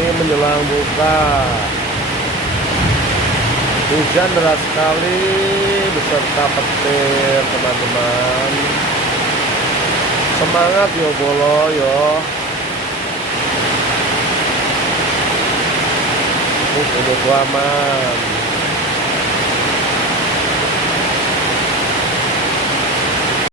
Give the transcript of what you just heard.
hari menjelang buka. Hujan deras sekali beserta petir, teman-teman. Semangat yo bolo yo. Hidup aman.